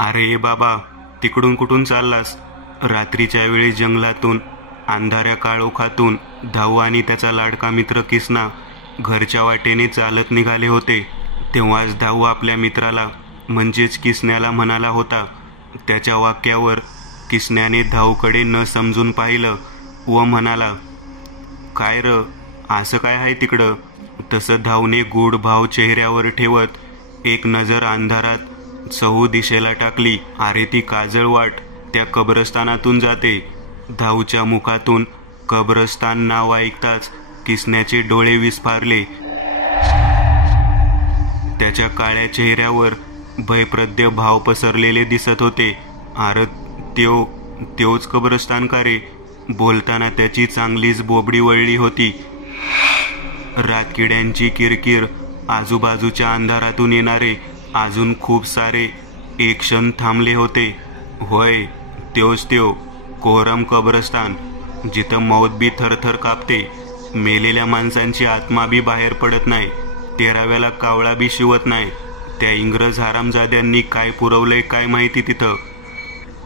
अरे बाबा, तिकडून कुठून चाललास? रात्रीच्या वेळी जंगलातून अंधाऱ्या काळोखातून धाऊ आणि त्याचा लाडका मित्र किसना घरच्या वाटेने चालत निघाले होते. तेव्हाच धाऊ आपल्या मित्राला म्हणजेच किसन्याला म्हणाला होता. त्याच्या वाक्यावर किसन्याने धाऊकडे न समजून पाहिलं व म्हणाला, काय र, असं काय आहे तिकडं? तसं धाऊने गूढ भाव चेहऱ्यावर ठेवत एक नजर अंधारात चहू दिशेला टाकली. अरे ती काजळ वाट त्या कब्रस्तानातून जाते. धाऊच्या मुखातून कब्रस्तान नाव ऐकताच किसन्याचे डोळे विस्फारले. त्याच्या काळ्या चेहऱ्यावर भयप्रद्य भाव पसरलेले दिसत होते. अरे त्योच कब्रस्तान का रे? बोलताना त्याची चांगलीच बोबडी वळली होती. रातकिड्यांची किरकिर, आजूबाजूच्या अंधारातून येणारे अजून खूप सारे एक क्षण थांबले होते. होय, त्योच कोहरम कब्रस्तान, जिथं मौत बी थरथर कापते, मेलेल्या माणसांची आत्मा बी बाहेर पडत नाही, 13व्याला कावळा बी शिवत नाही. त्या इंग्रज हरामजाद्यांनी काय पुरवलंय काय माहिती तिथं?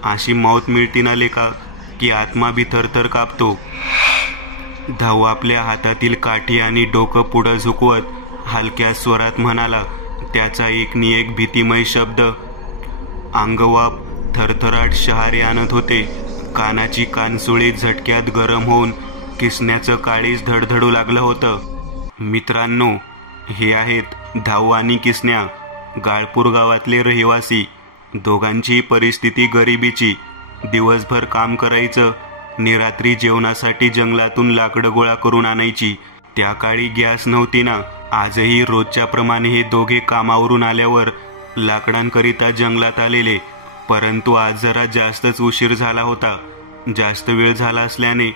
अशी मौत मिळती ना लेका की आत्मा बी थरथर कापतो. धाऊ आपल्या हातातील काठी आणि डोकं पुढं झुकवत हलक्या स्वरात म्हणाला. त्याचा एक भीतिमय शब्द अंगवाप थरथराट शहारे आणत होते. कानाची कानसुळी झटक्यात गरम होऊन किसन्याचं काळीज धडधडू लागलं होतं. मित्रांनो, हे आहेत धाऊ आणि किसन्या, गाळपूर गावातले रहिवासी. दोघांची परिस्थिती गरिबीची. दिवसभर काम करायचं, निरात्री जेवणासाठी जंगलातून लाकडं गोळा करून आणायची. त्या काळी गॅस नव्हती ना. आजही रोजच्या प्रमाणे हे दोघे कामावरून आल्यावर लाकडांकरिता जंगलात आलेले. परंतु आज जरा जास्तच उशीर झाला होता. जास्त वेळ झाला असल्याने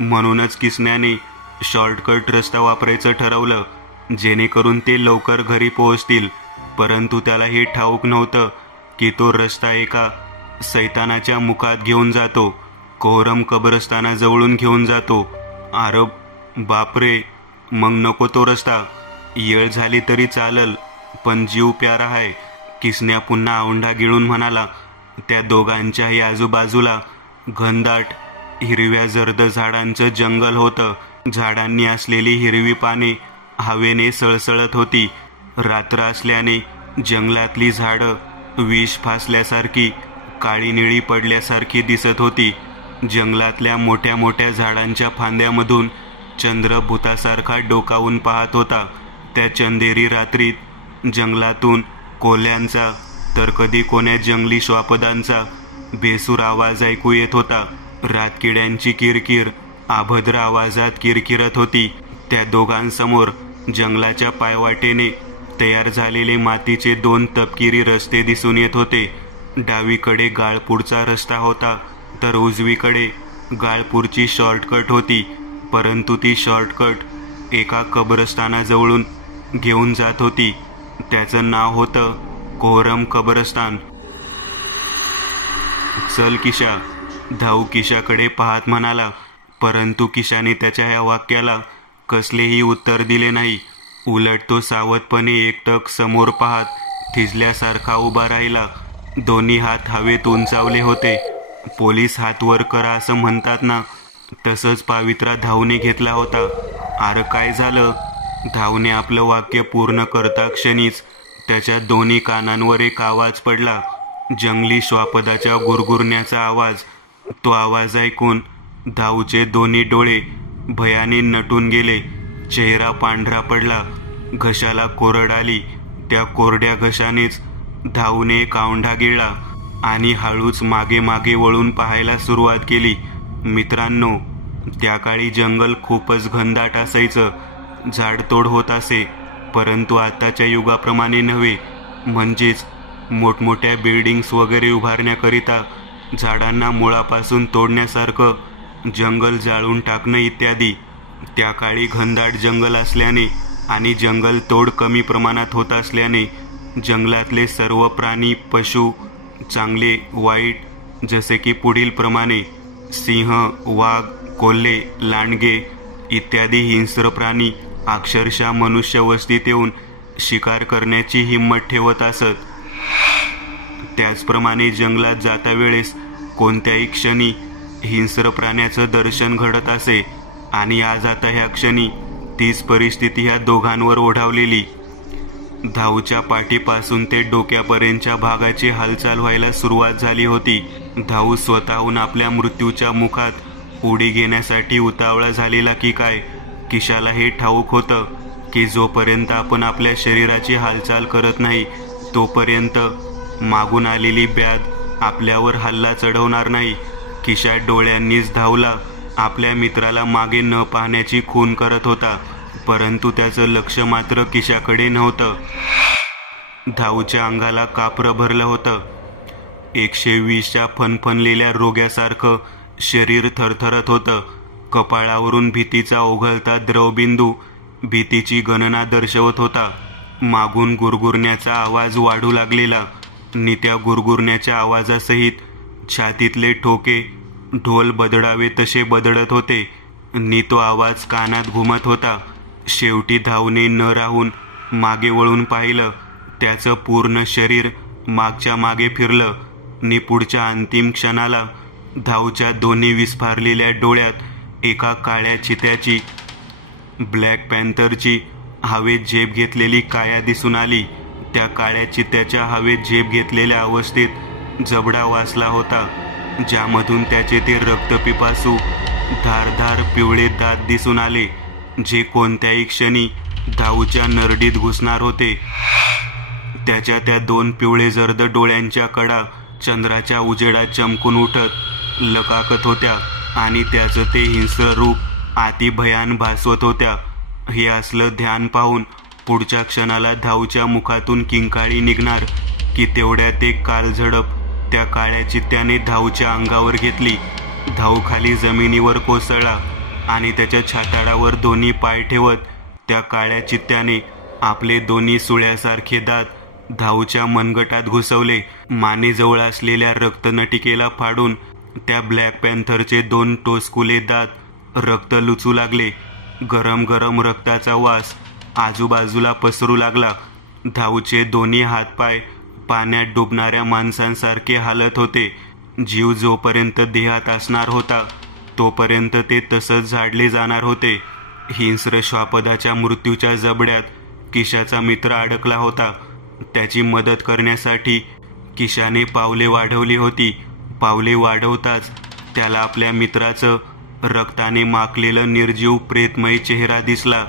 म्हणूनच किसन्याने शॉर्टकट रस्ता वापरायचं ठरवलं, जेणेकरून ते लवकर घरी पोहोचतील. परंतु त्याला हे ठाऊक नव्हतं की तो रस्ता एका सैतानाच्या मुखात घेऊन जातो, कोहरम कब्रस्तानाजवळून घेऊन जातो. अरे बापरे, मग नको तो रस्ता. येळ झाली तरी चालल, पण जीव प्यारा आहे, किसन्या पुन्हा औंढा गिळून म्हणाला. त्या दोघांच्याही आजूबाजूला घनदाट हिरव्या जर्द झाडांचं जंगल होतं. झाडांनी असलेली हिरवी पाने हवेने सळसळत होती. रात्र असल्याने जंगलातली झाडं विष फासल्यासारखी काळी निळी पडल्यासारखी दिसत होती. जंगलातल्या मोठ्या मोठ्या झाडांच्या फांद्यामधून चंद्र भूतासारखा डोकावून पाहत होता. त्या चंदेरी रात्रीत जंगलातून कोल्ह्यांचा तर कधी कोण्या जंगली श्वापदांचा बेसूर आवाज ऐकू येत होता. रातकिड्यांची किरकिर अभद्र आवाजात किरकिरत होती. त्या दोघांसमोर जंगलाच्या पायवाटेने तयार झालेले मातीचे 2 तपकिरी रस्ते दिसून येत होते. डावीकडे गाळपूरचा रस्ता होता, तर उजवीकडे गाळपूरची शॉर्टकट होती. परंतु ती शॉर्टकट एका कब्रस्तानाजवळून घेऊन जात होती. त्याचं नाव होतं कोहरम कब्रस्तान. चल किशा, धाऊ किशाकडे पाहत म्हणाला. परंतु किशाने त्याच्या या वाक्याला कसलेही उत्तर दिले नाही. उलट तो सावधपणे एकटक समोर पाहत थिजल्यासारखा उभा राहिला. दोन्ही हात हवेत उंचावले होते. पोलीस हात वर करा असं म्हणतात ना, तसंच पावित्रा धाऊने घेतला होता. अरे काय झालं? धाऊने आपलं वाक्य पूर्ण करता क्षणीच त्याच्या दोन्ही कानांवर एक आवाज पडला, जंगली श्वापदाच्या गुरगुरण्याचा आवाज. तो आवाज ऐकून धाऊचे दोन्ही डोळे भयाने नटून गेले. चेहरा पांढरा पडला, घशाला कोरड आली. त्या कोरड्या घशानेच धाऊने एक औंढा गिळला आणि हळूच मागे मागे वळून पाहायला सुरुवात केली. मित्रांनो, त्या काळी जंगल खूपच घनदाट असायचं. झाडतोड होत असे, परंतु आताच्या युगाप्रमाणे नव्हे. म्हणजेच मोठमोठ्या बिल्डिंग्स वगैरे उभारण्याकरिता झाडांना मुळापासून तोडण्यासारखं जंगल जाळून टाकणं इत्यादी. त्या काळी घनदाट जंगल असल्याने आणि जंगल तोड कमी प्रमाणात होत असल्याने जंगलातले सर्व प्राणी, पशु, चांगले वाईट, जसे की पुढील प्रमाणे सिंह, वाघ, कोल्हे, लांडगे इत्यादी हिंस्र प्राणी अक्षरशः मनुष्य वस्तीत येऊन शिकार करण्याची हिंमत ठेवत असत. त्याचप्रमाणे जंगलात जाता वेळेस कोणत्याही क्षणी हिंस्र प्राण्याचं दर्शन घडत असे आणि आज आता ह्या क्षणी तीच परिस्थिती ह्या दोघांवर ओढावलेली. धाऊच्या पाठीपासून ते डोक्यापर्यंतच्या भागाची हालचाल व्हायला सुरुवात झाली होती. धाऊ स्वतःहून आपल्या मृत्यूच्या मुखात उडी घेण्यासाठी उतावळा झालेला की काय, किशाला हे ठाऊक होतं की जोपर्यंत आपण आपल्या शरीराची हालचाल करत नाही तोपर्यंत मागून आलेली ब्याद आपल्यावर हल्ला चढवणार नाही. किशा डोळ्यांनीच धाऊला आपल्या मित्राला मागे न पाहण्याची खून करत होता, परंतु त्याचं लक्ष मात्र किशाकडे नव्हतं. धाऊच्या अंगाला कापरं भरलं होतं. 120च्या फनफनलेल्या रोग्यासारखं शरीर थरथरत होतं. कपाळावरून भीतीचा ओघळता द्रवबिंदू भीतीची गणना दर्शवत होता. मागून गुरगुरण्याचा आवाज वाढू लागलेला. नित्या गुरगुरण्याच्या आवाजासहित छातीतले ठोके ढोल बदडावे तसे बदडत होते. नि तो आवाज कानात घुमत होता. शेवटी धावणे न राहून मागे वळून पाहिलं. त्याचं पूर्ण शरीर मागच्या मागे फिरलं. नि पुढच्या अंतिम क्षणाला धाऊच्या दोन्ही विस्फारलेल्या डोळ्यात एका काळ्या चित्याची, ब्लॅक पॅन्थरची हवेत झेप घेतलेली काया दिसून आली. त्या काळ्या चित्याच्या हवेत झेप घेतलेल्या अवस्थेत जबडा वाचला होता, ज्यामधून त्याचे ते रक्तपिपासू धारधार पिवळे दात दिसून आले, जे कोणत्याही क्षणी धाऊच्या नरडीत घुसणार होते. त्याच्या त्या दोन पिवळे जर्द डोळ्यांच्या कडा चंद्राच्या उजेडात चमकून उठत लकाकत होत्या आणि त्याचं ते हिंस्र रूप अतिभयान भासवत होत्या. हे असलं ध्यान पाहून पुढच्या क्षणाला धाऊच्या मुखातून किंकाळी निघणार की तेवढ्यात एक कालझडप त्या काळ्या चित्त्याने धाऊच्या अंगावर घेतली. धाऊ खाली जमिनीवर कोसळला आणि त्याच्या छाताडावर दोन्ही पाय ठेवत त्या काळ्या चित्त्याने आपले दोन्ही सुळ्यासारखे दात धाऊच्या मनगटात घुसवले. मानेजवळ असलेल्या रक्तनटिकेला फाडून त्या ब्लॅक पॅन्थरचे दोन टोचकुले दात रक्त लुचू लागले. गरम गरम रक्ताचा वास आजूबाजूला पसरू लागला. धाऊचे दोन्ही हातपाय पाण्यात डुबणाऱ्या माणसांसारखे हालत होते. जीव जोपर्यंत देहात असणार होता तोपर्यंत ते तसंच झाडले जाणार होते. हिंस्र श्वापदाच्या मृत्यूच्या जबड्यात किशाचा मित्र अडकला होता. त्याची मदत करण्यासाठी किशाने पावले वाढवली होती. पावले वाढवताच त्याला आपल्या मित्राचं रक्ताने माखलेलं निर्जीव प्रेतमय चेहरा दिसला.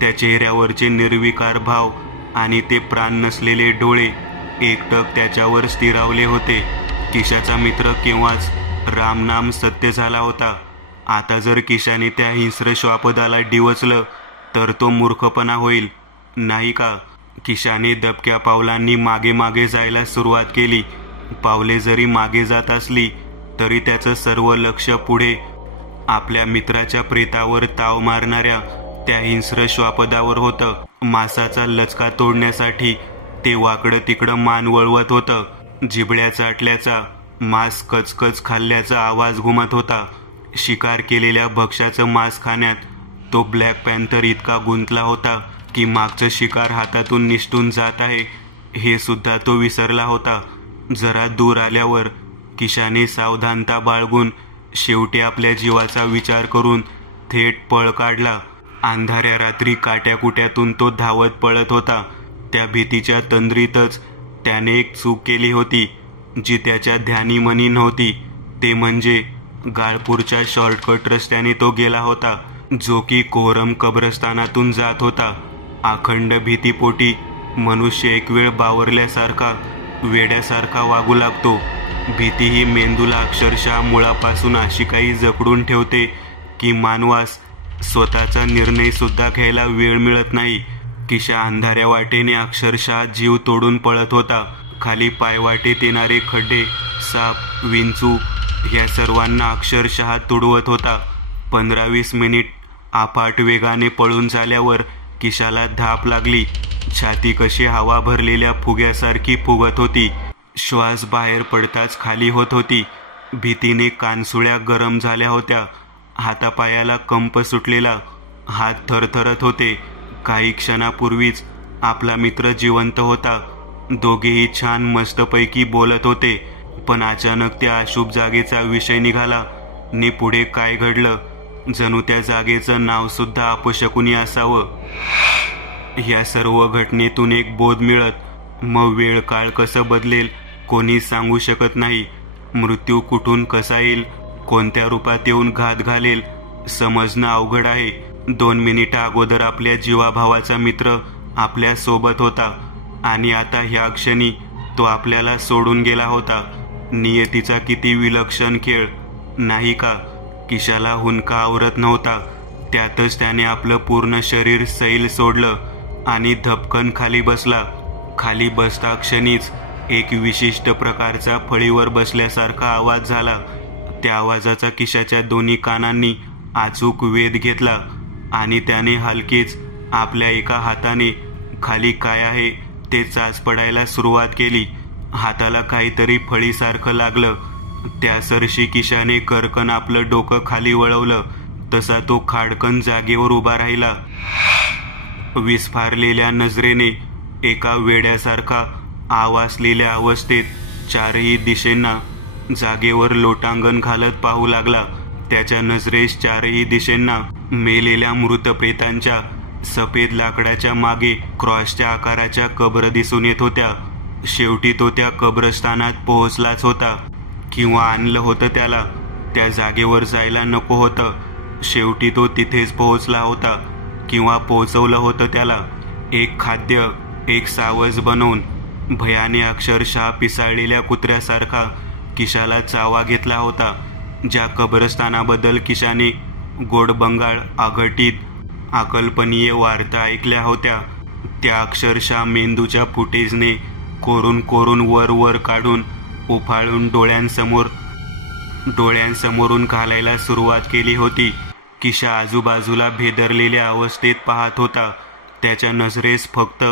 त्या चेहऱ्यावरचे निर्विकार भाव आणि ते प्राण नसलेले डोळे एकटक त्याच्यावर स्थिरावले होते. किशाचा मित्र केव्हाच रामनाम सत्य झाला होता. आता जर किशाने त्या हिंस्र श्वापदाला डिवचलं तर तो मूर्खपणा होईल, नाही का? किशाने दबक्या पावलांनी मागे मागे जायला सुरुवात केली. पावले जरी मागे जात असली तरी त्याचं सर्व लक्ष पुढे आपल्या मित्राच्या प्रेतावर ताव मारणाऱ्या त्या हिंस्र श्वापदावर होतं. मांसाचा लचका तोडण्यासाठी ते वाकडं तिकडं मान वळवत होतं. जिबड्या चाटल्याचा, मांस कचकच खाल्ल्याचा आवाज घुमत होता. शिकार केलेल्या भक्ष्याचं मांस खाण्यात तो ब्लॅक पॅन्थर इतका गुंतला होता की मागचं शिकार हातातून निसटून जात आहे हे सुद्धा तो विसरला होता. जरा दूर आल्यावर किशाने सावधानता बाळगून शेवटी आपल्या जीवाचा विचार करून थेट पळ काढला. अंधाऱ्या रात्री काट्याकुट्यातून तो धावत पळत होता. त्या भीतीच्या तंद्रीतच त्याने एक चूक केली होती जी त्याच्या ध्यानीमनी नव्हती. ते म्हणजे गाळपूरच्या शॉर्टकट रस्त्याने तो गेला होता, जो की कोहरम कब्रस्तानातून जात होता. अखंड भीतीपोटी मनुष्य एक वेळ बावरल्यासारखा, वेड्यासारखा वागू लागतो. भीती ही मेंदूला अक्षरशः मुळापासून अशी काही जखडून ठेवते की मानवास स्वतःचा निर्णय सुद्धा घ्यायला वेळ मिळत नाही. किशा अंधाऱ्या वाटेने अक्षरशः जीव तोडून पळत होता. खाली पायवाटेत येणारे खड्डे, साप, विंचू ह्या सर्वांना अक्षरशः तुडवत होता. 15-20 मिनिट अफाट वेगाने पळून झाल्यावर किशाला धाप लागली. छाती कशी हवा भरलेल्या फुग्यासारखी फुगत होती. श्वास बाहेर पडताच खाली होत होती. भीतीने कानसुळ्या गरम झाल्या होत्या. हातापायाला कंप सुटलेला. हात थरथरत होते. काही क्षणापूर्वीच आपला मित्र जिवंत होता. दोघेही छान मस्तपैकी बोलत होते, पण अचानक त्या अशुभ जागेचा विषय निघाला. ने पुढे काय घडलं जणू त्या जागेचं नाव सुद्धा अपशकुनी असावं. या सर्व घटनेतून एक बोध मिळत, मग वेळ काळ कसं बदलेल कोणी सांगू शकत नाही. मृत्यू कुठून कसा येईल, कोणत्या रूपात येऊन घात घालेल समजणं अवघड आहे. 2 मिनिटं अगोदर आपल्या जीवाभावाचा मित्र आपल्या सोबत होता आणि आता ह्या क्षणी तो आपल्याला सोडून गेला होता. नियतीचा किती विलक्षण खेळ नाही का. किशाला हुंदका आवरत नव्हता, त्यातच त्याने आपलं पूर्ण शरीर सैल सोडलं आणि धपकन खाली बसला. खाली बसता क्षणीच एक विशिष्ट प्रकारचा फळीवर बसल्यासारखा आवाज झाला. त्या आवाजाचा किशाच्या दोन्ही कानांनी अचूक वेध घेतला आणि त्याने हलकेच आपल्या एका हाताने खाली काय आहे ते चाच पडायला सुरुवात केली. हाताला काहीतरी फळीसारखं लागलं. त्या सरशी किशाने करकन आपलं डोकं खाली वळवलं तसा तो खाडकन जागेवर उभा राहिला. विस्फारलेल्या नजरेने एका वेड्यासारखा आवासलेल्या अवस्थेत चारही दिशेंना जागेवर लोटांगण घालत पाहू लागला. त्याच्या नजरेस चारही दिशेंना मेलेल्या मृत प्रेतांच्या सफेद लाकडाच्या मागे क्रॉसच्या आकाराच्या कब्र दिसून येत होत्या. शेवटी तो त्या कब्रस्थानात पोहोचलाच होता, किंवा आणलं होतं त्याला. त्या जागेवर जायला नको होतं, शेवटी तो तिथेच पोहोचला होता, किंवा पोहोचवलं होतं त्याला. एक खाद्य, एक सावज बनवून भयाने अक्षरशः पिसाळलेल्या कुत्र्यासारखा किशाला चावा घेतला होता. ज्या कब्रस्थानाबद्दल किशाने गोडबंगाळ, अघटित, अकल्पनीय वार्ता ऐकल्या होत्या, त्या अक्षरशः मेंदूच्या फुटेजने कोरून कोरून वर वर काढून उफाळून डोळ्यांसमोरून घालायला सुरुवात केली होती. किशा आजूबाजूला भेदरलेल्या अवस्थेत पाहत होता. त्याच्या नजरेस फक्त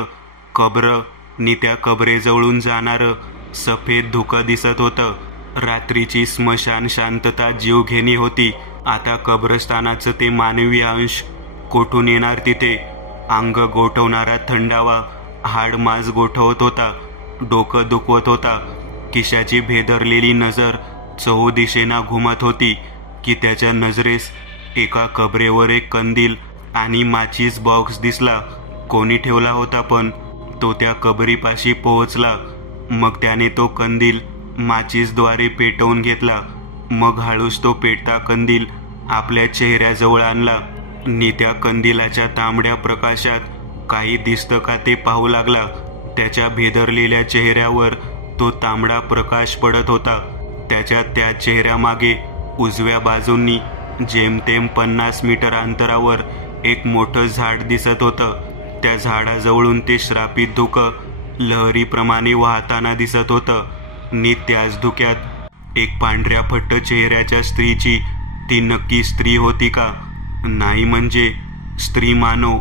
कब्र नि त्या कबरेजवळून जाणारं सफेद धुकं दिसत होतं. रात्रीची स्मशान शांतता जीवघेणी होती. आता कब्रस्थानाचं ते मानवी अंश कोठून येणार तिथे. अंग गोठवणारा थंडावा हाडमाज गोठवत होता, डोकं दुखवत होता. किशाची भेदरलेली नजर चहूदिशेना घुमत होती की त्याच्या नजरेस एका कबरेवर एक कंदील आणि माचीस बॉक्स दिसला. कोणी ठेवला होता, पण तो त्या कबरीपाशी पोहोचला. मग त्याने तो कंदील माचीसद्वारे पेटवून घेतला. मग हळूच तो पेटता कंदील आपल्या चेहऱ्याजवळ आणला. नि त्या कंदिलाच्या तांबड्या प्रकाशात काही दिसतं का ते पाहू लागला. त्याच्या भेदरलेल्या चेहऱ्यावर तो तांबडा प्रकाश पडत होता. त्या चेहऱ्यामागे उजव्या बाजूंनी जेमतेम 50 मीटर अंतरावर एक मोठं झाड दिसत होतं. त्या झाडाजवळून ते श्रापित धुकं लहरीप्रमाणे वाहताना दिसत होतं. नि त्याच धुक्यात एक पांढऱ्या फट्ट चेहऱ्याच्या स्त्रीची, ती नक्की स्त्री होती का? नाही म्हणजे स्त्री मानव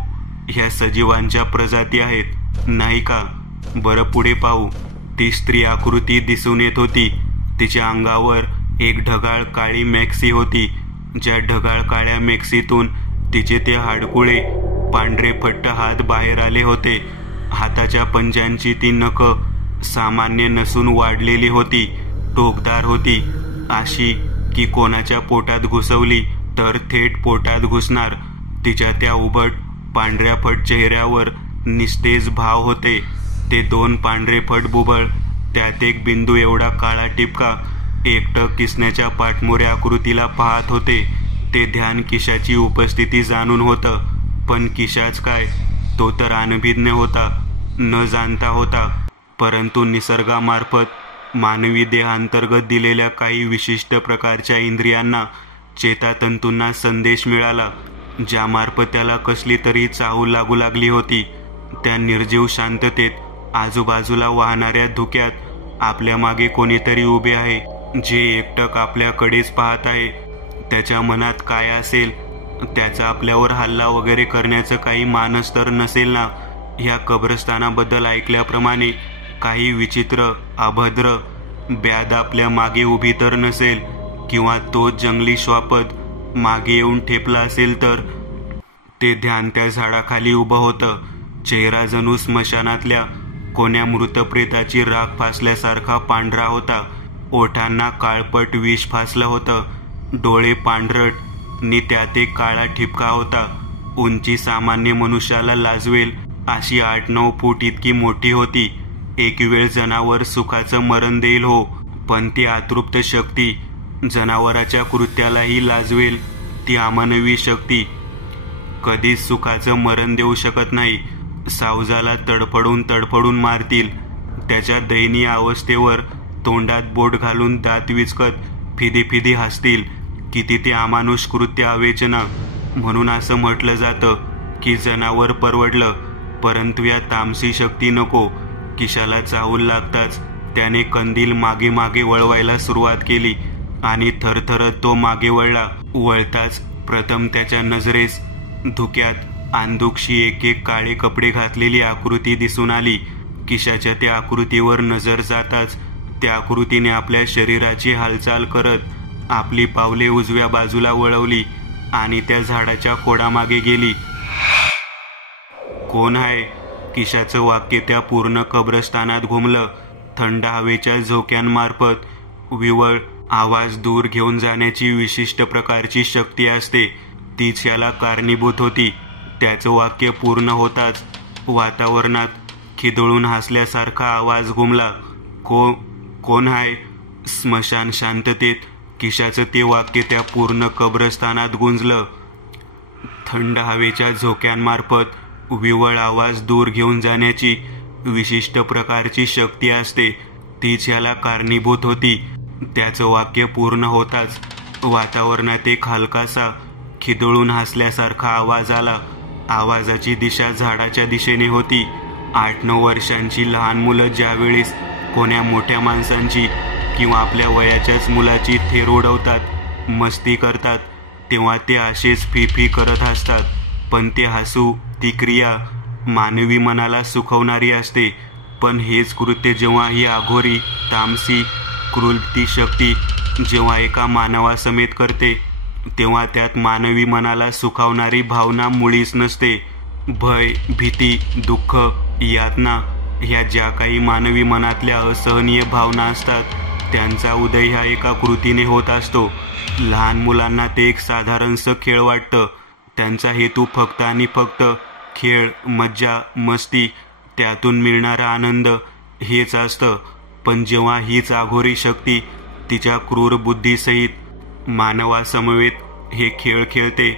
ह्या सजीवांच्या प्रजाती आहेत, नाही का? बरं, पुढे पाहू. ती स्त्री आकृती दिसून येत होती. तिच्या अंगावर एक ढगाळ काळी मॅक्सी होती. ज्या ढगाळ काळ्या मॅक्सीतून तिचे ते हाडकुळे पांढरे फट्ट हात बाहेर आले होते. हाताच्या पंजांची ती नखं सामान्य नसून वाढलेली होती, टोकदार होती, अशी की कोणाच्या पोटात घुसवली तर थेट पोटात घुसणार. तिच्या त्या उभट पांढऱ्या फट चेहऱ्यावर निस्तेज भाव होते. ते 2 पांढरे फट बुबळ, त्यात एक बिंदू एवढा काळा टिपका एकटक किसण्याच्या पाठमोऱ्या आकृतीला पाहत होते. ते ध्यान किशाची उपस्थिती जाणून होतं, पण किशाच काय, तो तर अनभिज्ञ होता, न जाणता होता. परंतु निसर्गामार्फत मानवी देहांतर्गत दिलेल्या काही विशिष्ट प्रकारच्या इंद्रियांना, चेतातंतूंना संदेश मिळाला, ज्यामार्फत त्याला कसली तरी चाहूल लागू लागली होती. त्या निर्जीव शांततेत, आजूबाजूला वाहणाऱ्या धुक्यात आपल्या मागे कोणीतरी उभे आहे, जे एकटक आपल्याकडेच पाहत आहे. त्याच्या मनात काय असेल, त्याचा आपल्यावर हल्ला वगैरे करण्याचं काही मानस तर नसेल ना? ह्या कब्रस्थानाबद्दल ऐकल्याप्रमाणे काही विचित्र, अभद्र ब्याद आपल्या मागे उभी तर नसेल, किंवा तो जंगली श्वापद मागे येऊन ठेपला असेल तर? ते ध्यान त्या झाडाखाली उभं होतं. चेहरा जणू स्मशानातल्या कोण्या मृत प्रेताची राख फासल्यासारखा पांढरा होता. ओठांना काळपट विष फासलं होतं. डोळे पांढरट नि त्यात एक काळा ठिपका होता. उंची सामान्य मनुष्याला लाजवेल अशी 8-9 फूट इतकी मोठी होती. एक वेळ जनावर सुखाचं मरण देईल हो, पण ती अतृप्त शक्ती जनावराच्या कृत्यालाही लाजवेल. ती अमानवी शक्ती कधीच सुखाचं मरण देऊ शकत नाही. सावजाला तडफडून तडफडून मारतील. त्याच्या दयनीय अवस्थेवर तोंडात बोट घालून दात विचकत फिदी फिदी हसतील. किती ते अमानुष कृत्य अवेचना. म्हणून असं म्हटलं जातं की जनावर परवडलं, परंतु या तामसी शक्ती नको. किशाला चाहूल लागताच त्याने कंदील मागे मागे वळवायला सुरुवात केली आणि थरथरत तो मागे वळला. वळताच प्रथम त्याच्या नजरेस धुक्यात अंधुकशी एक काळे कपडे घातलेली आकृती दिसून आली. किशाच्या त्या आकृतीवर नजर जाताच त्या आकृतीने आपल्या शरीराची हालचाल करत आपली पावले उजव्या बाजूला वळवली आणि त्या झाडाच्या खोडामागे गेली. कोण आहे? किशाचं वाक्य त्या पूर्ण कब्रस्तानात घुमलं. थंड हवेच्या झोक्यांमार्फत विवळ आवाज दूर घेऊन जाण्याची विशिष्ट प्रकारची शक्ती असते, तीच याला कारणीभूत होती. त्याचं वाक्य पूर्ण होताच वातावरणात खिदळून हसल्यासारखा आवाज घुमला. कोण आहे? स्मशान शांततेत किशाचं ते वाक्य त्या पूर्ण कब्रस्तानात गुंजलं. थंड हवेच्या झोक्यांमार्फत विवळ आवाज दूर घेऊन जाण्याची विशिष्ट प्रकारची शक्ती असते, तीच याला कारणीभूत होती. त्याचं वाक्य पूर्ण होताच वातावरणात एक हलकासा खिदळून हसल्यासारखा आवाज आला. आवाजाची दिशा झाडाच्या दिशेने होती. 8-9 वर्षांची लहान मुलं ज्यावेळेस कोण्या मोठ्या माणसांची किंवा आपल्या वयाच्याच मुलाची थेर उडवतात, मस्ती करतात, तेव्हा ते असेच फी फी करत हसतात. पण ते हसू, ती क्रिया मानवी मनाला सुखवणारी असते. पण हेच कृत्य जेव्हा ही अघोरी तामसी क्रूर ती शक्ती जेव्हा एका मानवासमेत करते, तेव्हा त्यात मानवी मनाला सुखावणारी भावना मुळीच नसते. भय, भीती, दुःख, यातना ह्या ज्या काही मानवी मनातल्या असहनीय भावना असतात, त्यांचा उदय ह्या एका कृतीने होत असतो. लहान मुलांना ते एक साधारणसं खेळ वाटतं. त्यांचा हेतू फक्त आणि फक्त खेळ, मज्जा, मस्ती, त्यातून मिळणारा आनंद हेच असतं. पण जेव्हा हीच अघोरी शक्ती तिच्या क्रूर बुद्धीसहित मानवासमवेत हे खेळ खेळते,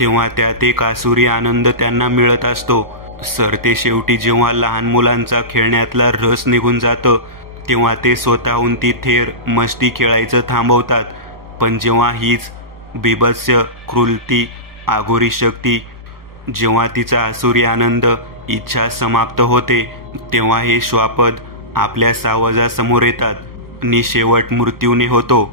तेव्हा त्यात एक आसुरी आनंद त्यांना मिळत असतो. सरते शेवटी जेव्हा लहान मुलांचा खेळण्यातला रस निघून जातं, तेव्हा ते स्वतःहून ती थेर मस्ती खेळायचं थांबवतात. पण जेव्हा हीच बिभत्स क्रूरती अघोरी शक्ती जेव्हा तिचा आसुरी आनंद इच्छा समाप्त होते, तेव्हा हे श्वापद आपल्या सावजासमोर येतात नि शेवट मृत्यूने होतो.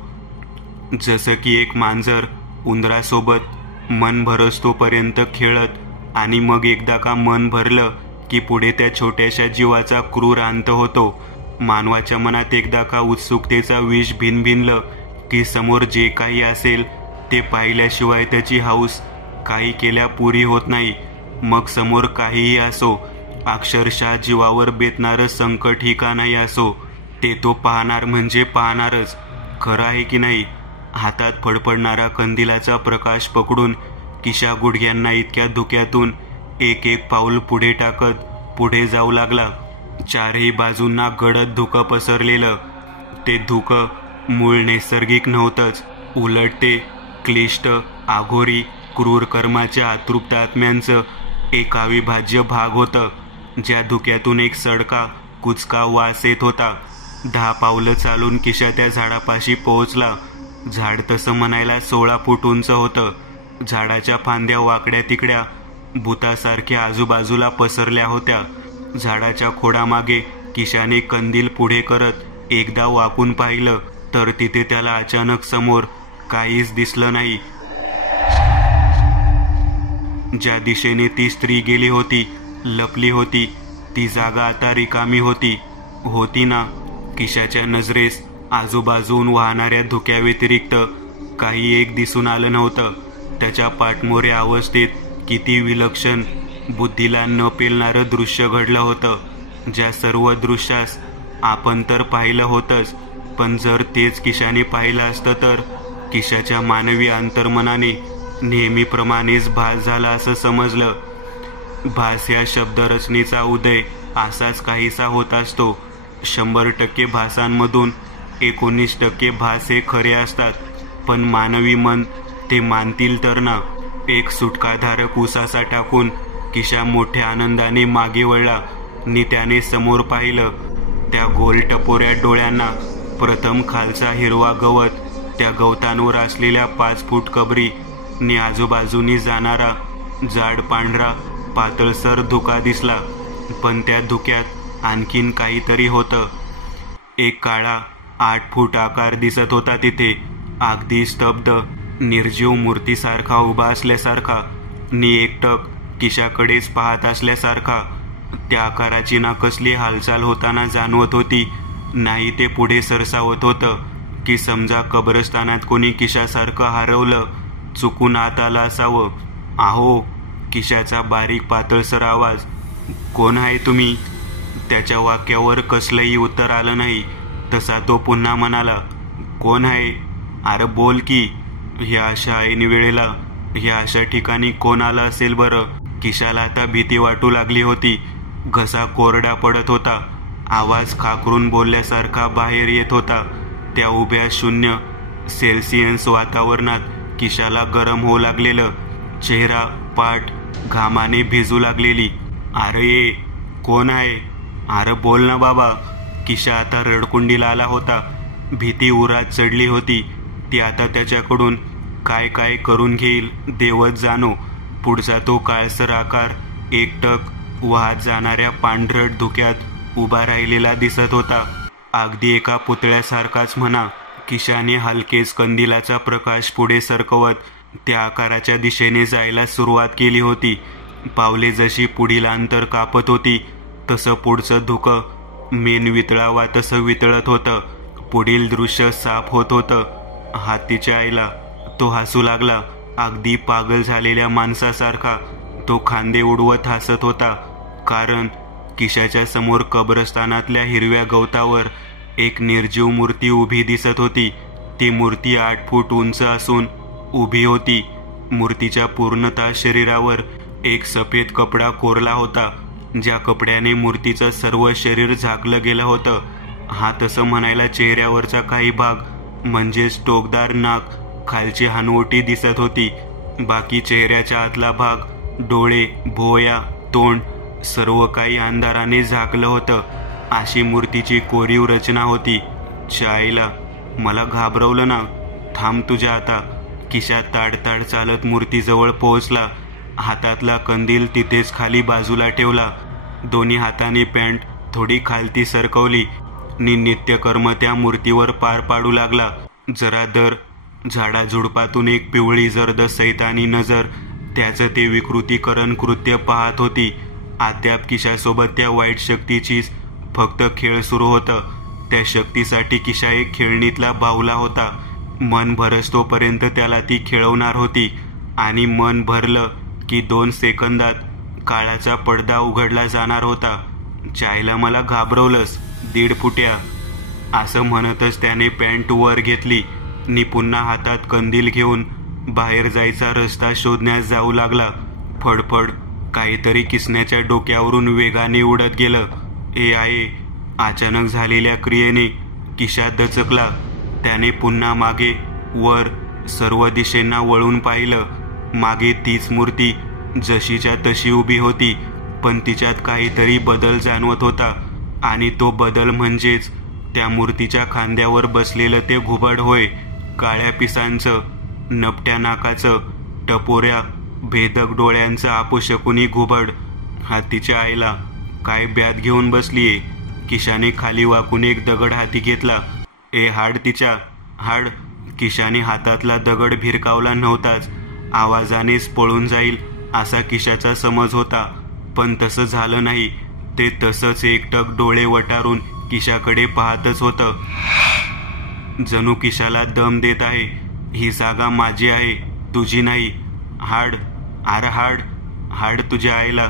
जसं की एक मांजर उंदरासोबत मन भरस्तोपर्यंत खेळत आणि मग एकदा का मन भरलं की पुढे त्या छोट्याशा जीवाचा क्रूर अंत होतो. मानवाच्या मनात एकदा का उत्सुकतेचा विष भिनभिनलं की समोर जे काही असेल ते पाहिल्याशिवाय त्याची हौस काही केल्या पुरी होत नाही. मग समोर काहीही असो, अक्षरशः जीवावर बेतणारं संकट ही का नाही असो, ते तो पाहणार म्हणजे पाहणारच. खरं आहे की नाही? हातात फडफडणारा कंदिलाचा प्रकाश पकडून किशा गुडघ्यांना इतक्या धुक्यातून एक पाऊल पुढे टाकत पुढे जाऊ लागला. चारही बाजूंना गडद धुकं पसरलेलं. ते धुकं मूळ नैसर्गिक नव्हतंच, उलट ते क्लिष्ट, अघोरी, क्रूर कर्माच्या अतृप्त आत्म्यांचं एक अविभाज्य भाग होतं. ज्या धुक्यातून एक सडका कुचका वास येत होता. 10 पावलं चालून किशा त्या झाडापाशी पोहोचला. झाड तसं म्हणायला 16 फूट उंच होतं. झाडाच्या फांद्या वाकड्या तिकड्या भूतासारख्या आजूबाजूला पसरल्या होत्या. झाडाच्या खोडामागे किशाने कंदील पुढे करत एकदा वाकून पाहिलं तर तिथे त्याला अचानक समोर काहीच दिसलं नाही. ज्या दिशेने ती स्त्री गेली होती, लपली होती, ती जागा आता रिकामी होती ना. किशाच्या नजरेस आजूबाजून वाहणाऱ्या धुक्याव्यतिरिक्त काही एक दिसून आलं नव्हतं. त्याच्या पाठमोऱ्या अवस्थेत किती विलक्षण, बुद्धीला न पेलणारं दृश्य घडलं होतं. ज्या सर्व दृश्यास आपण तर पाहिलं होतंच, पण जर तेच किशाने पाहिलं असतं तर किशाच्या मानवी अंतर्मनाने नेहमीप्रमाणेच भास झाला असं समजलं. भास या शब्दरचनेचा उदय असाच काहीसा होत असतो. 100% भासांमधून 19% भास हे खरे असतात, पण मानवी मन ते मानतील तर ना. एक सुटकाधारक उसासा टाकून किशा मोठ्या आनंदाने मागे वळला नि त्याने समोर पाहिलं. त्या गोल टपोऱ्या डोळ्यांना प्रथम खालचा हिरवा गवत, त्या गवतांवर असलेल्या 5 फूट कबरी नि आजूबाजूनी जाणारा जाड पांढरा पातळसर धुका दिसला. पण त्या धुक्यात आणखीन काहीतरी होतं. एक काळा 8 फूट आकार दिसत होता तिथे, अगदी स्तब्ध, निर्जीव मूर्तीसारखा उभा असल्यासारखा नि एकटक किशाकडेच पाहत असल्यासारखा. त्या आकाराची ना कसली हालचाल होताना जाणवत होती, नाही ते पुढे सरसावत होतं की समजा कब्रस्तानात कोणी किशासारखं हरवलं, चुकून आत आलं असावं. आहो, किशाचा बारीक पातळसर आवाज. कोण आहे तुम्ही? त्याच्या वाक्यावर कसलंही उत्तर आलं नाही. तसा तो पुन्हा म्हणाला, कोण आहे? अरे बोल की. ह्या अशा ऐनवेळेला ह्या अशा ठिकाणी कोण आलं असेल बरं? किशाला आता भीती वाटू लागली होती. घसा कोरडा पडत होता. आवाज खाकरून बोलल्यासारखा बाहेर येत होता. त्या उभ्या 0 सेल्सियस वातावरणात किशाला गरम होऊ लागलेलं. चेहरा पाठ घामाने भिजू लागलेली. अरे कोण आहे? अरे बोल ना बाबा. किशा आता रडकुंडीला आला होता. भीती उरात चढली होती. ती आता त्याच्याकडून काय काय करून घेईल देवच जाणो. पुढचा तो काळसर आकार एकटक वाहत जाणाऱ्या पांढरट धुक्यात उभा राहिलेला दिसत होता, अगदी एका पुतळ्यासारखाच म्हणा. किशाने हलकेच कंदिलाचा प्रकाश पुढे सरकवत त्या आकाराच्या दिशेने जायला सुरुवात केली होती. पावले जशी पुढील अंतर कापत होती तसं पुढचं धुकं मेन वितळावा तसं वितळत होतं. पुढील दृश्य साफ होत होतं. हातीच्या आईला. तो हसू लागला, अगदी पागल झालेल्या माणसासारखा. तो खांदे उडवत हसत होता, कारण किशाच्या समोर कब्रस्तानातल्या हिरव्या गवतावर एक निर्जीव मूर्ती उभी दिसत होती. ती मूर्ती 8 फूट उंच असून उभी होती. मूर्तीच्या पूर्णतः शरीरावर एक सफेद कपडा कोरला होता, ज्या कपड्याने मूर्तीचं सर्व शरीर झाकलं गेलं होतं. हा तसं म्हणायला चेहऱ्यावरचा काही भाग म्हणजेच टोकदार नाक, खालची हनुवटी दिसत होती. बाकी चेहऱ्याच्या आतला भाग, डोळे, भोवया, तोंड सर्व काही अंधाराने झाकलं होतं. अशी मूर्तीची कोरीव रचना होती. चायला, मला घाबरवलं ना. थांब तुझ्या आता. किशा ताडताड चालत मूर्तीजवळ पोहोचला. हातातला कंदील तिथेच खाली बाजूला ठेवला. दोन्ही हाताने पॅन्ट थोडी खालती सरकवली नि नित्यकर्म त्या मूर्तीवर पार पाडू लागला. जरा दर झाडाझुडपातून एक पिवळी जर्द सैतानी नजर त्याचं ते विकृतीकरण कृत्य पाहत होती. अद्याप किशासोबत त्या वाईट शक्तीचीच फक्त खेळ सुरू होतं. त्या शक्तीसाठी किशा एक खेळणीतला बाहुला होता. मन भरस्तोपर्यंत त्याला ती खेळवणार होती आणि मन भरलं की 2 सेकंदात काळाचा पडदा उघडला जाणार होता. चायला मला घाबरवलंस 1.5 फुट्या. असं म्हणतच त्याने पॅन्ट वर घेतली नि पुन्हा हातात कंदील घेऊन बाहेर जायचा रस्ता शोधण्यास जाऊ लागला. फडफड काहीतरी किसण्याच्या डोक्यावरून वेगाने उडत गेलं. ए आहे. अचानक झालेल्या क्रियेने किशा दचकला. त्याने पुन्हा मागे वर सर्व दिशेंना वळून पाहिलं. मागे तीच मूर्ती जशीच्या तशी उभी होती, पण तिच्यात काहीतरी बदल जाणवत होता. आणि तो बदल म्हणजेच त्या मूर्तीच्या खांद्यावर बसलेलं ते घुबड होय. काळ्या पिसांचं, नपट्या नाकाचं, टपोऱ्या भेदक डोळ्यांचं अपशकुनी घुबड. हातीच्या आईला, काय ब्यात घेऊन बसलीये. किशाने खाली वाकून एक दगड हाती घेतला. ए हाड तिच्या, हाड. किशाने हातातला दगड भिरकावला नव्हताच. आवाजानेच पळून जाईल असा किशाचा समज होता, पण तसं झालं नाही. ते तसंच एकटक डोळे वटारून किशाकडे पाहतच होतं. जणू किशाला दम देत आहे. ही जागा माझी आहे, तुझी नाही. हाड. अरे हाड. हाड तुझ्या आईला.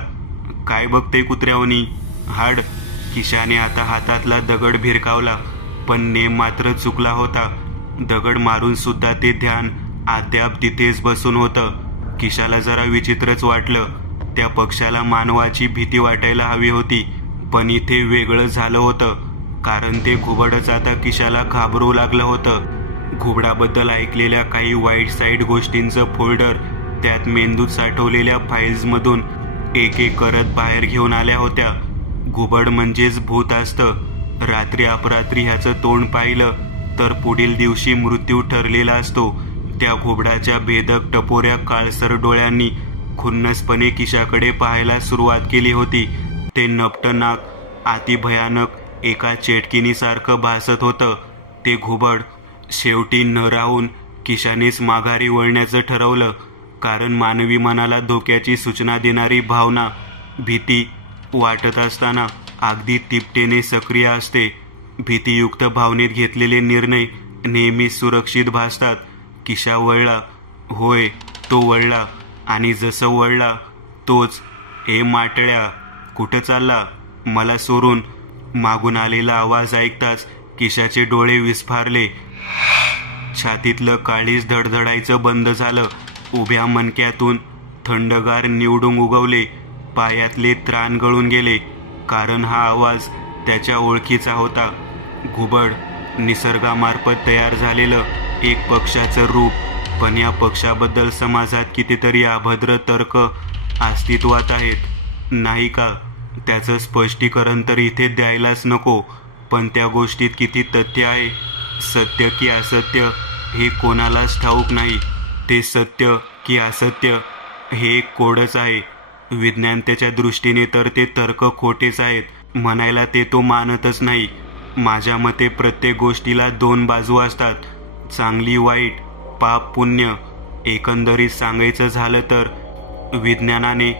काय बघते कुत्र्यावनी. हाड. किशाने आता हातातला दगड भिरकावला, पण नेम मात्र चुकला होता. दगड मारून सुद्धा ते ध्यान अद्याप तिथेच बसून होतं. किशाला जरा विचित्रच वाटलं. त्या पक्षाला मानवाची भीती वाटायला हवी होती, पण इथे वेगळं झालं होतं. कारण ते घुबडच आता किशाला घाबरू लागलं होतं. घुबडाबद्दल ऐकलेल्या काही वाईट साईड गोष्टींचं फोल्डर त्यात मेंदूत साठवलेल्या फाईल्समधून एक एक करत बाहेर घेऊन आल्या होत्या. घुबड म्हणजेच भूत असतं. रात्री अपरात्री ह्याचं तोंड पाहिलं तर पुढील दिवशी मृत्यू ठरलेला असतो. त्या घुबडाच्या भेदक टपोऱ्या काळसर डोळ्यांनी खुन्नसपणे किशाकडे पाहायला सुरुवात केली होती. ते नपटं नाक अतिभयानक एका चेटकिनीसारखं भासत होतं. ते घुबड शेवटी न राहून किशानेच माघारी वळण्याचं ठरवलं. कारण मानवी मनाला धोक्याची सूचना देणारी भावना भीती वाटत असताना अगदी तिपटेने सक्रिय असते. भीतीयुक्त भावनेत घेतलेले निर्णय नेहमीच सुरक्षित भासतात. किशा वळला. होय, तो वळला. आणि जसं वळला तोच, ए माटळ्या, कुठं चालला? मला सोडून. मागून आलेला आवाज ऐकताच किशाचे डोळे विस्फारले. छातीतलं काळीज धडधडायचं बंद झालं. उभ्या मणक्यातून थंडगार निवडून उगवले. पायातले त्राण गळून गेले. कारण हा आवाज त्याच्या ओळखीचा होता. घुबड, निसर्गामार्फत तयार झालेलं एक पक्षाचं रूप. पण या पक्षाबद्दल समाजात कितीतरी अभद्र तर्क अस्तित्वात आहेत, नाही का? त्याचं स्पष्टीकरण तर इथे द्यायलाच नको. पण त्या गोष्टीत किती तथ्य आहे, सत्य की असत्य, हे कोणालाच ठाऊक नाही. ते सत्य की असत्य हे एक कोडच आहे. विज्ञानतेच्या दृष्टीने तर ते तर्क खोटेच आहेत. म्हणायला ते तो मानतच नाही. माझ्या मते प्रत्येक गोष्टीला दोन बाजू असतात, चांगली वाईट, पाप पुण्य. एकंदरीत सांगायचं झालं तर विज्ञानाने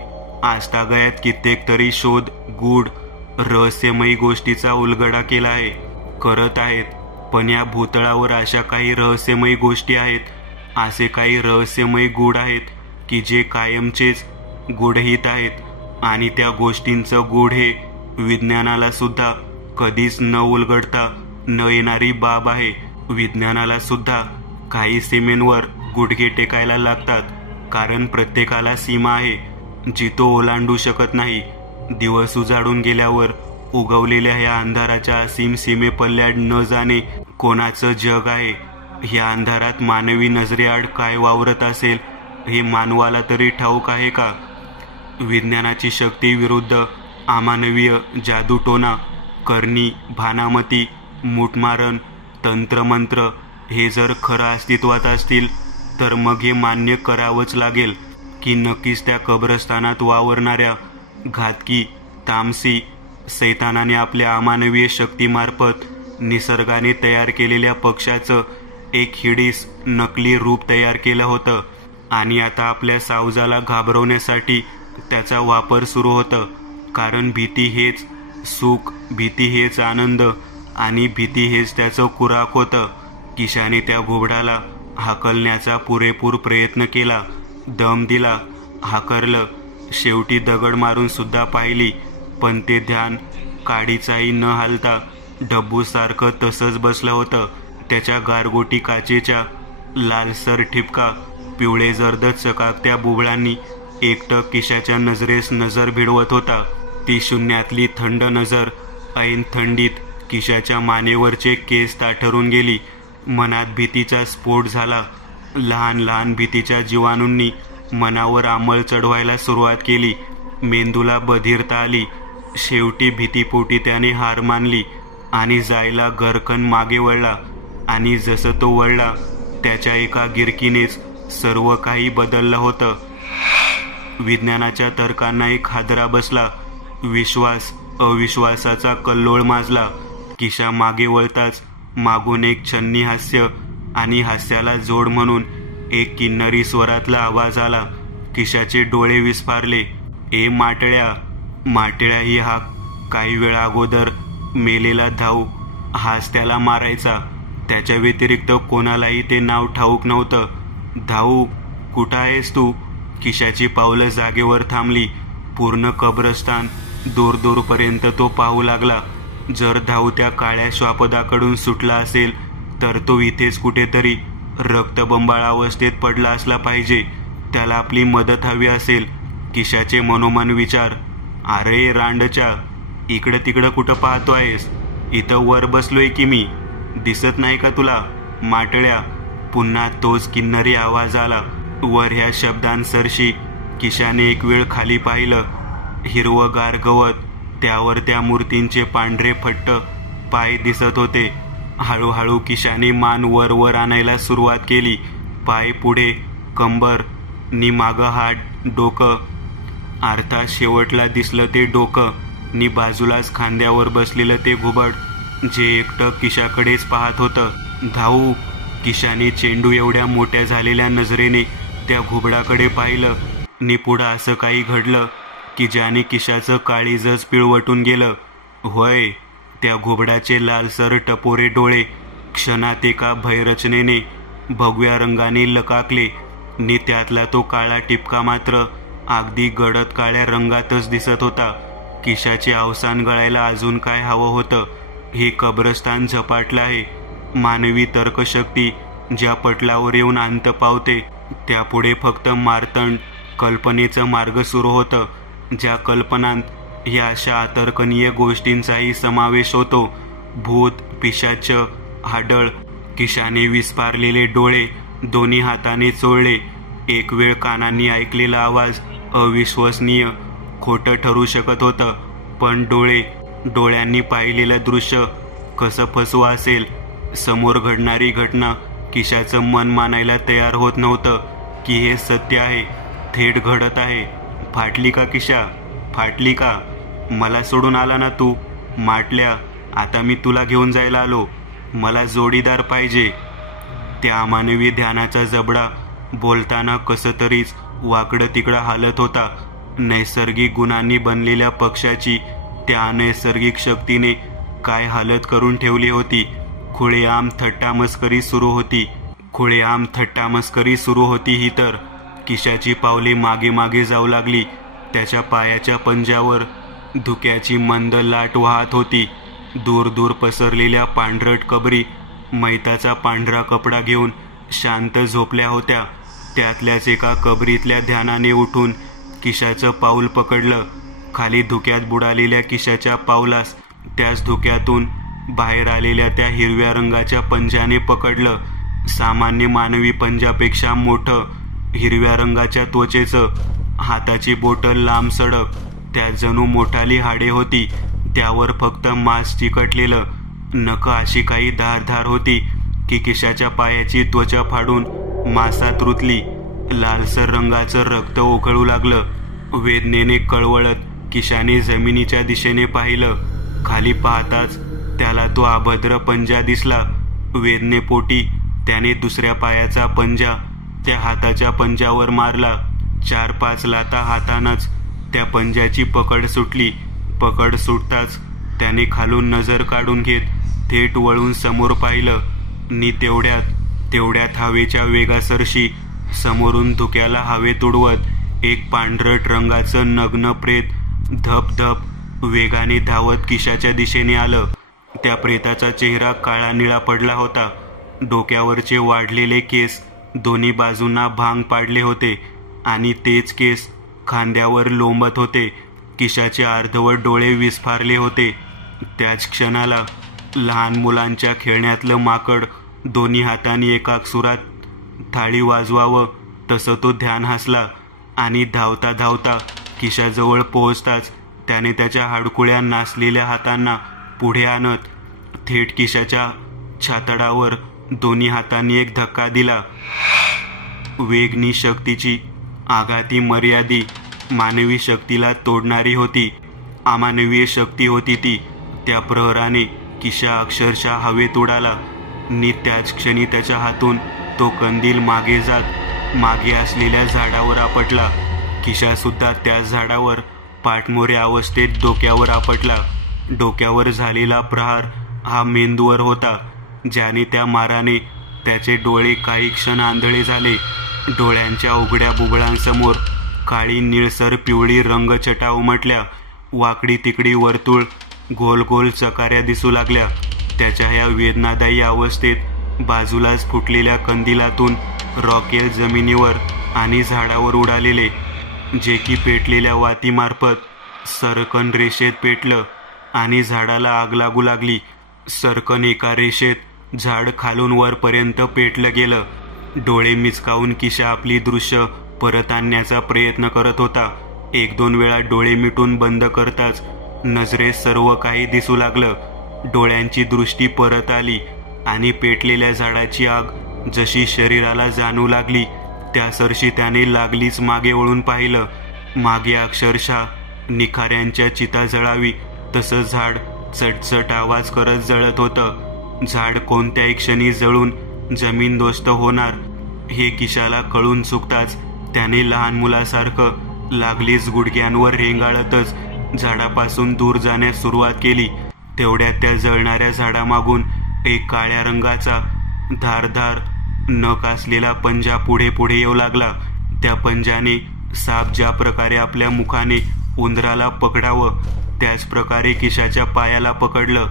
आजतागायत कित्येक तरी शोध गूढ रहस्यमयी गोष्टीचा उलगडा केला आहे, करत आहेत. पण या भूतळावर अशा काही रहस्यमयी गोष्टी आहेत, असे काही रहस्यमयी गूढ आहेत की जे कायमचेच गूढहित आहेत. आणि त्या गोष्टींचं गूढ हे विज्ञानाला सुद्धा कधीच न उलगडता न येणारी बाब आहे. विज्ञानाला सुद्धा काही सीमेंवर गुडघे टेकायला लागतात, कारण प्रत्येकाला सीमा आहे जी तो ओलांडू शकत नाही. दिवस उजाडून गेल्यावर उगवलेल्या ह्या अंधाराच्या असीम सीमेपल्ल्याड न जाणे कोणाचं जग आहे. ह्या अंधारात मानवी नजरेआड काय वावरत असेल हे मानवाला तरी ठाऊक आहे का? विज्ञानाची शक्ती विरुद्ध अमानवीय जादूटोना, करणी, भानामती, मूठमारण, तंत्रमंत्र हे जर खरं अस्तित्वात असतील तर मग हे मान्य करावंच लागेल की नक्कीच त्या कब्रस्तानात वावरणाऱ्या घातकी तामसी सैतानाने आपल्या अमानवीय शक्तीमार्फत निसर्गाने तयार केलेल्या पक्षाचं एक हिडीस नकली रूप तयार केलं होतं. आणि आता आपल्या सावजाला घाबरवण्यासाठी त्याचा वापर सुरू होतं. कारण भीती हेच सुख, भीती हेच आनंद आणि भीती हेच त्याचं कुराक होतं. किशाने त्या घुबडाला हाकलण्याचा पुरेपूर प्रयत्न केला, दम दिला, हाकरलं, शेवटी दगड मारून सुद्धा पाहिली. पण ते ध्यान काडीचाही न हालता डब्बूसारखं तसंच बसलं होतं. त्याच्या गारगोटी काचेच्या लालसर ठिपका पिवळे जर्द चकाकत्या बुबळांनी एकटक किशाच्या नजरेस नजर भिडवत होता. ती शून्यातली थंड नजर ऐन थंडीत किशाच्या मानेवरचे केस ताठरून गेली. मनात भीतीचा स्फोट झाला. लहान लहान भीतीच्या जीवाणूंनी मनावर अंमळ चढवायला सुरुवात केली. मेंदूला बधिरता आली. शेवटी भीतीपोटी त्याने हार मानली आणि जायला घरकन मागे वळला. आणि जसं तो वळला त्याच्या एका गिरकीनेच सर्व काही बदललं होतं. विज्ञानाच्या तर्कांना एक हादरा बसला. विश्वास अविश्वासाचा कल्लोळ माजला. किशा मागे वळताच मागून एक छन्नी हास्य आणि हास्याला जोड म्हणून एक किन्नरी स्वरातला आवाज आला. किशाचे डोळे विस्फारले. ए माटळ्या! माटळ्या ही हाक काही वेळा अगोदर मेलेला धाऊ हाच त्याला मारायचा. त्याच्या व्यतिरिक्त कोणालाही ते नाव ठाऊक नव्हतं. धाऊ, कुठं आहेस तू? किशाची पावलं जागेवर थांबली. पूर्ण कब्रस्तान दूर दूरपर्यंत तो पाहू लागला. जर धावत्या काळ्या श्वापदाकडून सुटला असेल तर तो इथेच कुठेतरी रक्तबंबाळ अवस्थेत पडला असला पाहिजे. त्याला आपली मदत हवी असेल. किशाचे मनोमन विचार. अरे रांडच्या, इकडं तिकडं कुठं पाहतो आहेस? इथं वर बसलोय की मी, दिसत नाही का तुला? माटळ्या. पुन्हा तोच किन्नरी आवाज आला. वर ह्या शब्दांसरशी किशाने एक वेळ खाली पाहिलं. हिरवगार गवत, त्यावर त्या मूर्तींचे पांढरे फट्ट पाय दिसत होते. हळूहळू किशाने मान वर वर आणायला सुरुवात केली. पाय पुढे, कंबर नि मागं हात, डोकं. अर्थात शेवटला दिसलं ते डोकं नि बाजूलाच खांद्यावर बसलेलं ते घुबड, जे एकटं किशाकडेच पाहत होतं. धाऊ. किशाने चेंडू एवढ्या मोठ्या झालेल्या नजरेने त्या घुबडाकडे पाहिलं. नि पुढं असं काही घडलं की ज्याने किशाचं काळीजच पिळवटून गेलं. होय, त्या घुबडाचे लालसर टपोरे डोळे क्षणात एका भयरचनेने भगव्या रंगाने लकाकले. नि त्यातला तो काळा टिपका मात्र अगदी गडद काळ्या रंगातच दिसत होता. किशाचे अवसान गळायला अजून काय हवं होतं? हे कब्रस्तान झपाटलं आहे. मानवी तर्कशक्ती ज्या पटलावर येऊन अंत पावते त्यापुढे फक्त मार्तंड कल्पनेचं मार्ग सुरू होतं. ज्या कल्पनांत या अशा अतर्कनीय गोष्टींचाही समावेश होतो. भूत, पिशाच, हाडळ. किशाने विस्फारलेले डोळे दोन्ही हाताने चोळले. एक वेळ कानांनी ऐकलेला आवाज अविश्वसनीय, खोटं ठरू शकत होतं. पण डोळ्यांनी पाहिलेलं दृश्य कसं फसवं असेल? समोर घडणारी घटना किशाचं मन मानायला तयार होत नव्हतं की हे सत्य आहे, थेट घडत आहे. फाटली का किशा? फाटली का? मला सोडून आला ना तू? माटल्या, आता मी तुला घेऊन जायला आलो. मला जोडीदार पाहिजे. त्या अमानवी ध्यानाचा जबडा बोलताना कसं तरीच वाकडं तिकडं हालत होता. नैसर्गिक गुणांनी बनलेल्या पक्षाची त्या अनैसर्गिक शक्तीने काय हालत करून ठेवली होती. खुळेआम थट्टा मस्करी सुरू होती ही तर. किशाची पावले मागे मागे जाऊ लागली. त्याच्या पायाच्या पंजावर धुक्याची मंद लाट वाहत होती. दूर दूर पसरलेल्या पांढरट कबरी मैताचा पांढरा कपडा घेऊन शांत झोपल्या होत्या. त्यातल्याच एका कबरीतल्या ध्यानाने उठून किशाचं पाऊल पकडलं. खाली धुक्यात बुडालेल्या किशाच्या पावलास त्याच धुक्यातून बाहेर आलेल्या त्या हिरव्या रंगाच्या पंजाने पकडलं. सामान्य मानवी पंजापेक्षा मोठं, हिरव्या रंगाच्या त्वचेचं, हाताची बोटं लांब सडक. त्यात जणू मोठाली हाडे होती. त्यावर फक्त मांस चिकटलेलं. नखं अशी काही धारधार होती की किशाच्या पायाची त्वचा फाडून मांसात रुतली. लालसर रंगाचं रक्त ओघळू लागलं. वेदनेने कळवळत किशाने जमिनीच्या दिशेने पाहिलं. खाली पाहताच त्याला तो अभद्र पंजा दिसला. वेदनेपोटी त्याने दुसऱ्या पायाचा पंजा त्या हाताच्या पंजावर मारला. 4-5 लाथा हातानंच त्या पंजाची पकड सुटली. पकड सुटताच त्याने खालून नजर काढून घेत थेट वळून समोर पाहिलं. नि तेवढ्यात हवेच्या वेगासरशी समोरून धुक्याला हवेत उडवत एक पांढरट रंगाचं नग्न प्रेत धप धप वेगाने धावत किशाच्या दिशेने आलं. त्या प्रेताचा चेहरा काळा निळा पडला होता. डोक्यावरचे वाढलेले केस दोन्ही बाजूंना भांग पाडले होते आणि तेच केस खांद्यावर लोंबत होते. किशाचे अर्धवट डोळे विस्फारले होते. त्याच क्षणाला लहान मुलांच्या खेळण्यातलं माकड दोन्ही हातांनी एकाच सुरात थाळी वाजवावं तसं तो ध्यान हसला आणि धावता धावता किशाजवळ पोहोचताच त्याने त्याच्या हाडकुळ्या नासलेल्या हातांना पुढे आणत थेट किशाच्या छातडावर दोन्ही हातांनी एक धक्का दिला. वेगनी शक्तीची आघाती मर्यादी मानवी शक्तीला तोडणारी होती. अमानवीय शक्ती होती ती. त्या प्रहराने किशा अक्षरशः हवेत उडाला. नि त्याच क्षणी त्याच्या हातून तो कंदील मागे जात मागे असलेल्या झाडावर आपटला. किशा सुद्धा त्याच झाडावर पाठमोऱ्या अवस्थेत डोक्यावर आपटला. डोक्यावर झालेला प्रहार हा मेंदूवर होता, ज्याने त्या माराने त्याचे डोळे काही क्षण आंधळे झाले. डोळ्यांच्या उघड्या बुबुळांसमोर काळी निळसर पिवळी रंगछटा उमटल्या. वाकडी तिकडी वर्तुळ, गोल गोल चकाऱ्या दिसू लागल्या. त्याच्या ह्या वेदनादायी अवस्थेत बाजूलाच फुटलेल्या कंदिलातून रॉकेल जमिनीवर आणि झाडावर उडालेले, जे की पेटलेल्या वातीमार्फत सरकन रेषेत पेटलं आणि झाडाला आग लागू लागली. सरकन एका रेषेत झाड खालून वरपर्यंत पेटलं गेलं. डोळे मिचकावून किशा आपली दृश्य परत आणण्याचा प्रयत्न करत होता. 1-2 वेळा डोळे मिटून बंद करताच नजरेत सर्व काही दिसू लागलं. डोळ्यांची दृष्टी परत आली आणि पेटलेल्या झाडाची आग जशी शरीराला जाणू लागली त्यासरशी त्याने लागलीच मागे वळून पाहिलं. मागे अक्षरशः निखाऱ्यांच्या चिता जळावी तसं झाड चटचट आवाज करत जळत होतं. झाड कोणत्याही क्षणी जळून जमीनदोस्त होणार हे किशाला कळून चुकताच त्याने लहान मुलासारखं लागलीच गुडघ्यांवर रेंगाळतच झाडापासून दूर जाण्यास सुरुवात केली. तेवढ्यात त्या जळणाऱ्या झाडामागून एक काळ्या रंगाचा धारदार नख असलेला पंजा पुढे पुढे येऊ लागला. त्या पंजाने साप ज्या प्रकारे आपल्या मुखाने उंदराला पकडावं त्याच प्रकारे किशाच्या पायाला पकडलं.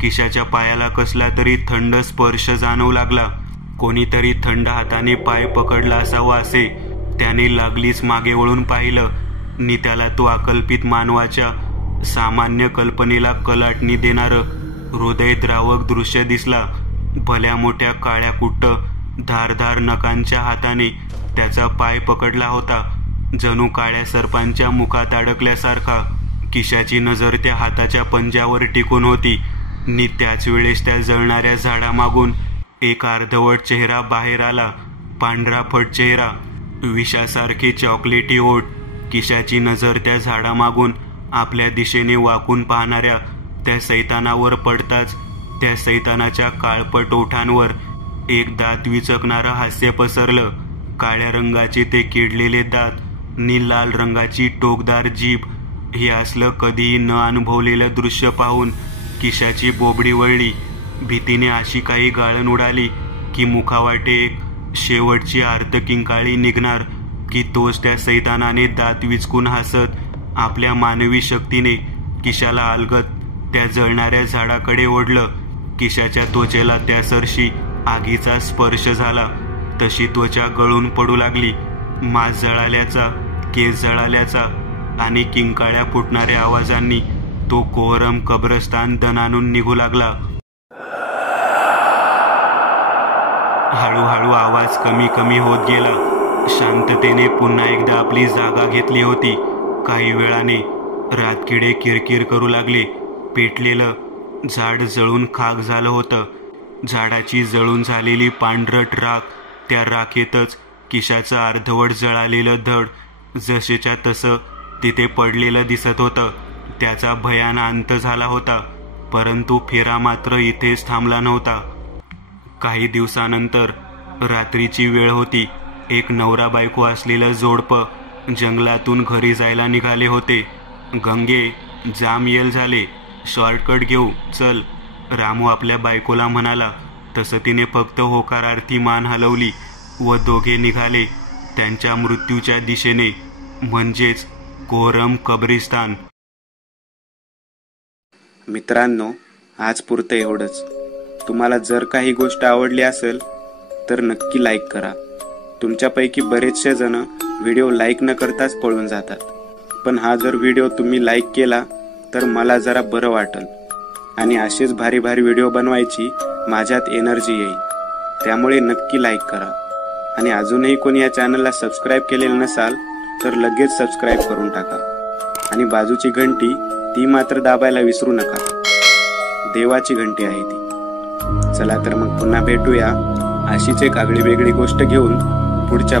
किशाच्या पायाला कसला तरी थंड स्पर्श जाणवू लागला. कोणीतरी थंड हाताने पाय पकडला असावा असे त्याने लागलीच मागे वळून पाहिलं नि त्याला तो अकल्पित मानवाच्या सामान्य कल्पनेला कलाटणी देणारं हृदयद्रावक दृश्य दिसला. भल्या मोठ्या काळ्या कुट्ट धारधार नखांच्या हाताने त्याचा पाय पकडला होता, जणू काळ्या सर्पांच्या मुखात अडकल्यासारखा. किशाची नजर त्या हाताच्या पंजावर टिकून होती नि त्याच वेळेस त्या जळणाऱ्या झाडामागून एक अर्धवट चेहरा बाहेर आला. पांढराफट चेहरा, विषासारखे चॉकलेटी ओठ. किशाची नजर त्या झाडामागून आपल्या दिशेने वाकून पाहणाऱ्या त्या सैतानावर पडताच त्या सैतानाच्या काळपट ओठांवर एक दात विचकणारं हास्य पसरलं. काळ्या रंगाचे ते किडलेले दात नि लाल रंगाची टोकदार जीभ. हे असलं कधीही न अनुभवलेलं दृश्य पाहून किशाची बोबडी वळली. भीतीने अशी काही गाळण उडाली की मुखावाटे एक शेवटची आर्तकिंकाळी निघणार की तोच त्या सैतानाने दात विचकून हसत आपल्या मानवी शक्तीने किशाला अलगद त्या जळणाऱ्या झाडाकडे ओढलं. किशाच्या त्वचेला त्या सरशी आगीचा स्पर्श झाला. तशी त्वचा गळून पडू लागली. मांस जळाल्याचा, केस जळाल्याचा आणि किंकाळ्या फुटणाऱ्या आवाजांनी तो कोहरम कब्रस्तान दणाणून निघू लागला. हळूहळू आवाज कमी कमी होत गेला. शांततेने पुन्हा एकदा आपली जागा घेतली होती. काही वेळाने रातकिडे किरकिर करू लागले. पेटलेलं झाड जळून खाक झालं होतं. झाडाची जळून झालेली पांढरट राख, त्या राखेतच किशाचं अर्धवट जळालेलं धड जसेच्या तसं तिथे पडलेलं दिसत होतं. त्याचा भयान अंत झाला होता, परंतु फेरा मात्र इथेच थांबला नव्हता. काही दिवसानंतर रात्रीची वेळ होती. एक नवरा बायको असलेलं जोडपं जंगलातून घरी जायला निघाले होते. गंगे, जाम येल झाले, शॉर्टकट घेऊ चल, रामू आपल्या बायकोला म्हणाला. तसं तिने फक्त होकारार्थी मान हलवली व दोघे निघाले त्यांच्या मृत्यूच्या दिशेने, म्हणजेच कोहरम कब्रिस्तान. मित्रांनो, आज पुरतं एवढंच. तुम्हाला जर काही गोष्ट आवडली असेल तर नक्की लाईक करा. तुमच्यापैकी बरेचसे जण व्हिडिओ लाईक न करताच पळून जातात, पण हा जर व्हिडिओ तुम्ही लाईक केला तर मला जरा बरं वाटेल आणि असेच भारी भारी व्हिडिओ बनवायची माझ्यात एनर्जी येईल. त्यामुळे नक्की लाईक करा. आणि अजूनही कोणी या चॅनलला सबस्क्राईब केलेलं नसाल तर लगेच सबस्क्राईब करून टाका. आणि बाजूची घंटी ती मात्र दाबायला विसरू नका. देवाची घंटी आहे ती. चला तर मग पुन्हा भेटूया अशीच एक आगळी वेगळी गोष्ट घेऊन पुढच्या